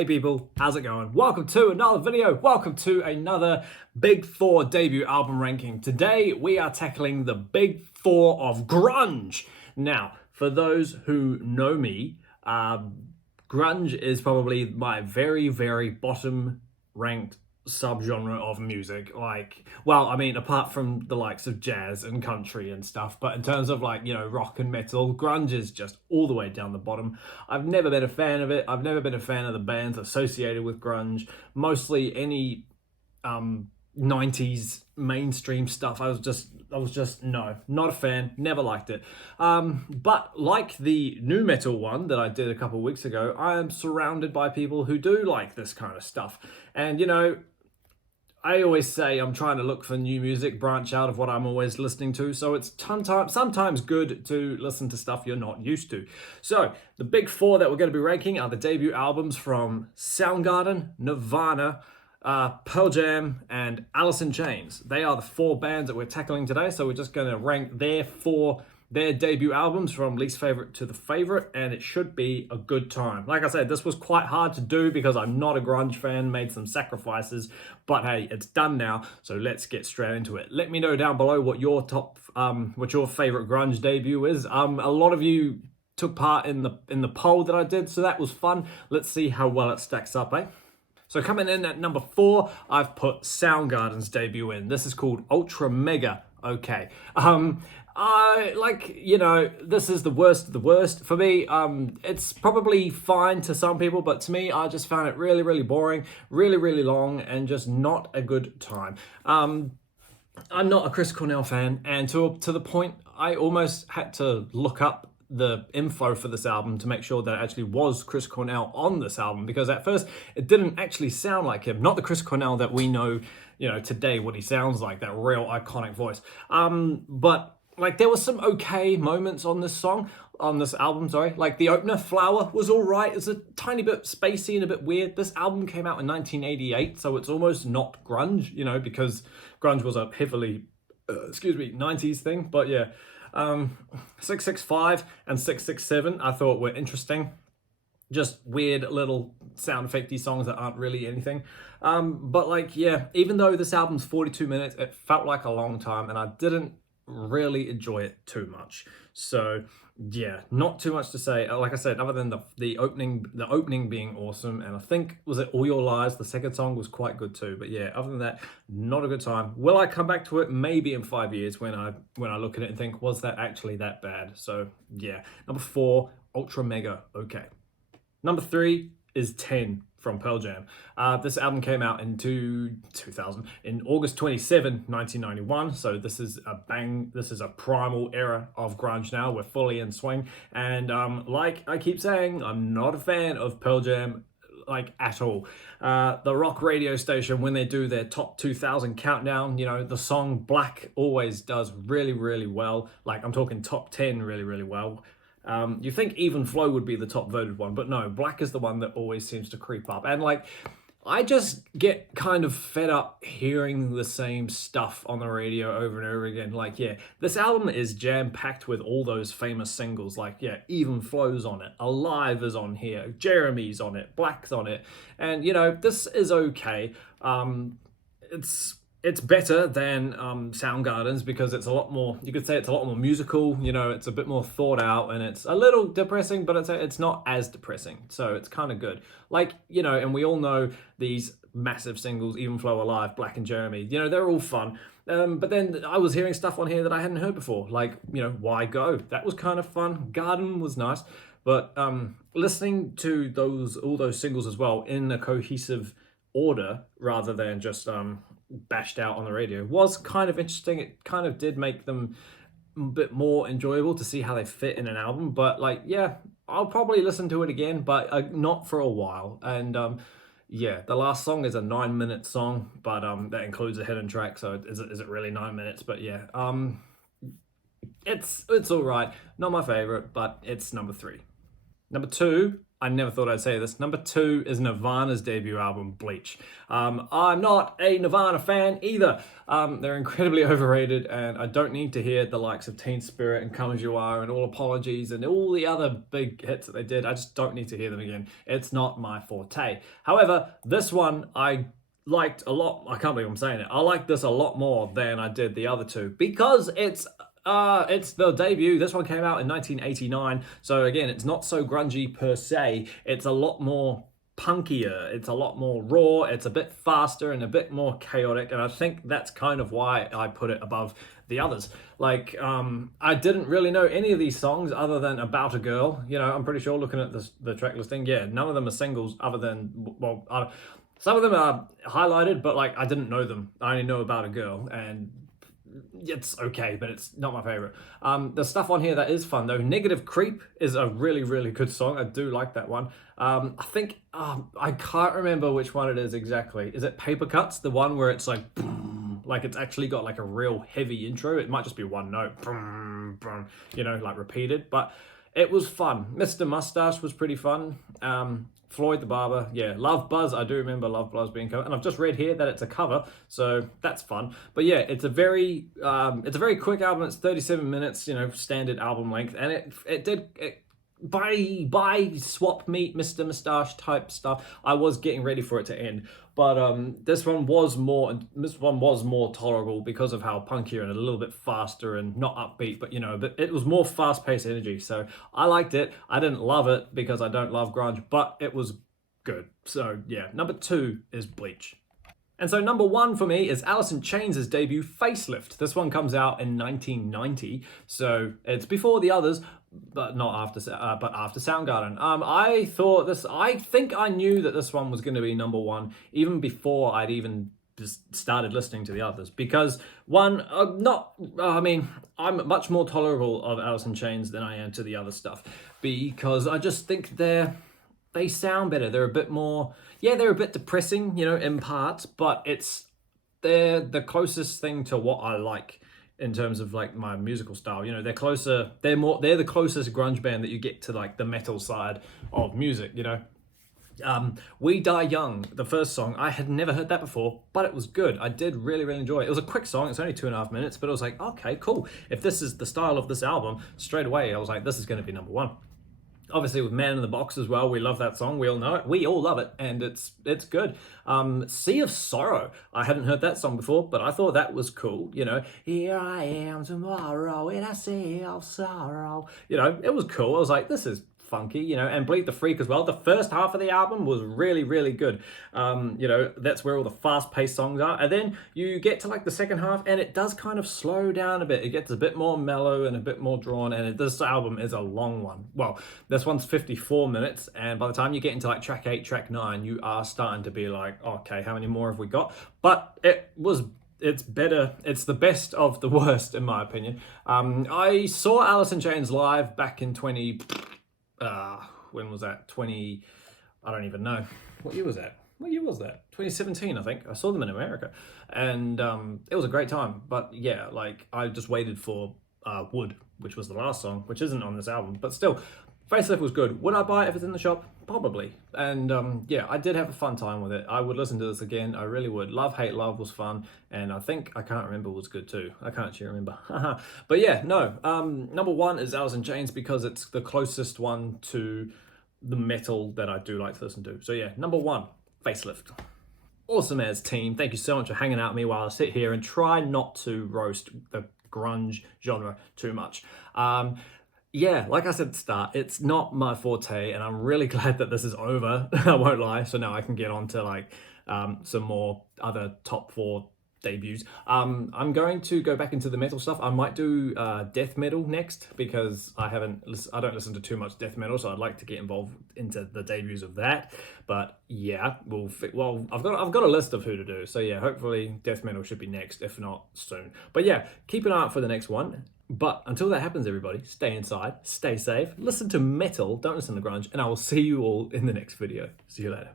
Hey people, how's it going? Welcome to another video. Welcome to another Big Four debut album ranking. Today we are tackling the Big Four of grunge. Now, for those who know me, grunge is probably my very, very bottom ranked subgenre of music. Apart from the likes of jazz and country and stuff, but in terms of rock and metal, grunge is just all the way down the bottom. I've never been a fan of it. I've never been a fan of the bands associated with grunge. Mostly any 90s mainstream stuff. I was just no, not a fan, never liked it. But like the new metal one that I did a couple of weeks ago, I am surrounded by people who do like this kind of stuff. And I always say I'm trying to look for new music, branch out of what I'm always listening to. So it's sometimes good to listen to stuff you're not used to. So the big four that we're going to be ranking are the debut albums from Soundgarden, Nirvana, Pearl Jam, and Alice in Chains. They are the four bands that we're tackling today. So we're just going to rank their debut albums from least favorite to the favorite, and it should be a good time. Like I said, this was quite hard to do because I'm not a grunge fan, made some sacrifices, but hey, it's done now, so let's get straight into it. Let me know down below what your favorite grunge debut is. A lot of you took part in the poll that I did, so that was fun. Let's see how well it stacks up, eh? So coming in at number 4, I've put Soundgarden's debut in. This is called Ultra Mega Okay. This is the worst of the worst. For me, it's probably fine to some people, but to me, I just found it really, really boring, really, really long, and just not a good time. I'm not a Chris Cornell fan, and to the point, I almost had to look up the info for this album to make sure that it actually was Chris Cornell on this album, because at first it didn't actually sound like him. Not the Chris Cornell that we know, today, what he sounds like, that real iconic voice. But there were some okay moments on this album, sorry. Like the opener, Flower, was all right. It's a tiny bit spacey and a bit weird. This album came out in 1988, so it's almost not grunge, because grunge was a heavily, 90s thing. But yeah, 665 and 667 I thought were interesting. Just weird little sound effecty songs that aren't really anything. Even though this album's 42 minutes, it felt like a long time, and I didn't really enjoy it too much. So yeah, not too much to say. Like I said, other than the opening being awesome, and I think, was it All Your Lies, the second song was quite good too. But yeah, other than that, not a good time. Will I come back to it? Maybe in 5 years when I look at it and think, was that actually that bad? So yeah, number 4, Ultra Mega Okay. Number 3 is 10 from Pearl Jam. This album came out in 2000, in August 27, 1991. So this is a primal era of grunge now. We're fully in swing. And like I keep saying, I'm not a fan of Pearl Jam, at all. The rock radio station, when they do their top 2000 countdown, the song Black always does really, really well. I'm talking top 10 really, really well. You think Even Flow would be the top voted one, but no, Black is the one that always seems to creep up. And I just get kind of fed up hearing the same stuff on the radio over and over again. This album is jam-packed with all those famous singles. Even Flow's on it, Alive is on here, Jeremy's on it, Black's on it. And, this is okay. It's better than Soundgarden's because it's a lot more, you could say it's a lot more musical, it's a bit more thought out, and it's a little depressing, but it's not as depressing. So it's kind of good. And we all know these massive singles, Even Flow, Alive, Black, and Jeremy, they're all fun. But then I was hearing stuff on here that I hadn't heard before, Why Go? That was kind of fun. Garden was nice. But listening to all those singles as well in a cohesive order rather than just bashed out on the radio was kind of interesting. It kind of did make them a bit more enjoyable to see how they fit in an album. But yeah, I'll probably listen to it again, but not for a while. And yeah, the last song is a 9-minute song, but that includes a hidden track, so is it really 9 minutes? But yeah, it's all right. Not my favorite, but it's number 3. Number two, I never thought I'd say this. Number two is Nirvana's debut album, Bleach. I'm not a Nirvana fan either. They're incredibly overrated, and I don't need to hear the likes of Teen Spirit and Come As You Are and All Apologies and all the other big hits that they did. I just don't need to hear them again. It's not my forte. However, this one I liked a lot. I can't believe I'm saying it. I liked this a lot more than I did the other two because it's the debut. This one came out in 1989. So again, it's not so grungy per se. It's a lot more punkier. It's a lot more raw. It's a bit faster and a bit more chaotic. And I think that's kind of why I put it above the others. Like, I didn't really know any of these songs other than About a Girl. You know, I'm pretty sure looking at the track listing, yeah, none of them are singles other than, well, some of them are highlighted, but like I didn't know them. I only know About a Girl, and it's okay, but it's not my favorite. The stuff on here that is fun though, Negative Creep is a really, really good song. I do like that one. I think, I can't remember which one it is exactly. Is it Paper Cuts? The one where it's like, boom, like it's actually got like a real heavy intro. It might just be one note, boom, boom, you know, like repeated, but it was fun. Mr. Mustache was pretty fun. Floyd the Barber, yeah. Love Buzz, I do remember Love Buzz being covered. And I've just read here that it's a cover, so that's fun. But yeah, it's a very quick album. It's 37 minutes, you know, standard album length. And it by swap meet Mr. Mustache type stuff, I was getting ready for it to end. But this one was more tolerable because of how punkier and a little bit faster and not upbeat, but you know, but it was more fast-paced energy. So I liked it. I didn't love it because I don't love grunge, but it was good. So yeah, number two is Bleach. And so number one for me is Alice in Chains' debut, Facelift. This one comes out in 1990, so it's before the others, but not after. But after Soundgarden. I think I knew that this one was going to be number one even before I'd even just started listening to the others, because one, I'm much more tolerable of Alice in Chains than I am to the other stuff, because I just think they sound better. They're a bit more, yeah, they're a bit depressing, you know, in parts, but they're the closest thing to what I like in terms of like my musical style. You know, they're the closest grunge band that you get to like the metal side of music, you know. We Die Young, the first song, I had never heard that before, but it was good. I did really, really enjoy it. It was a quick song, it's only 2.5 minutes, but I was like, okay, cool. If this is the style of this album, straight away I was like, this is going to be number one. Obviously with Man in the Box as well, we love that song, we all know it, we all love it, and it's good. Sea of Sorrow, I hadn't heard that song before, but I thought that was cool, you know. Here I am tomorrow in a sea of sorrow. You know, it was cool. I was like, this is funky, you know. And Bleed the Freak as well. The first half of the album was really, really good. You know, that's where all the fast-paced songs are. And then you get to like the second half and it does kind of slow down a bit. It gets a bit more mellow and a bit more drawn, and this album is a long one. Well, this one's 54 minutes, and by the time you get into like track 8, track 9, you are starting to be like, okay, how many more have we got? But it's better. It's the best of the worst, in my opinion. I saw Alice in Chains live back in when was that? I don't even know. What year was that? 2017, I think. I saw them in America, and it was a great time. But yeah, like I just waited for Wood, which was the last song, which isn't on this album, but still, Facelift was good. Would I buy it if it's in the shop? Probably. And yeah, I did have a fun time with it. I would listen to this again. I really would. Love, Hate, Love was fun. And I think, I can't remember, was good too. I can't actually remember. But yeah, no. Number one is Alice in Chains because it's the closest one to the metal that I do like to listen to. So yeah, number one, Facelift. Awesome as team. Thank you so much for hanging out with me while I sit here and try not to roast the grunge genre too much. Yeah, like I said at the start, it's not my forte, and I'm really glad that this is over. I won't lie. So now I can get on to like some more other top 4 debuts. I'm going to go back into the metal stuff. I might do death metal next because I don't listen to too much death metal, so I'd like to get involved into the debuts of that. But yeah, I've got a list of who to do. So yeah, hopefully death metal should be next, if not soon. But yeah, keep an eye out for the next one. But until that happens, everybody, stay inside, stay safe, listen to metal, don't listen to grunge, and I will see you all in the next video. See you later.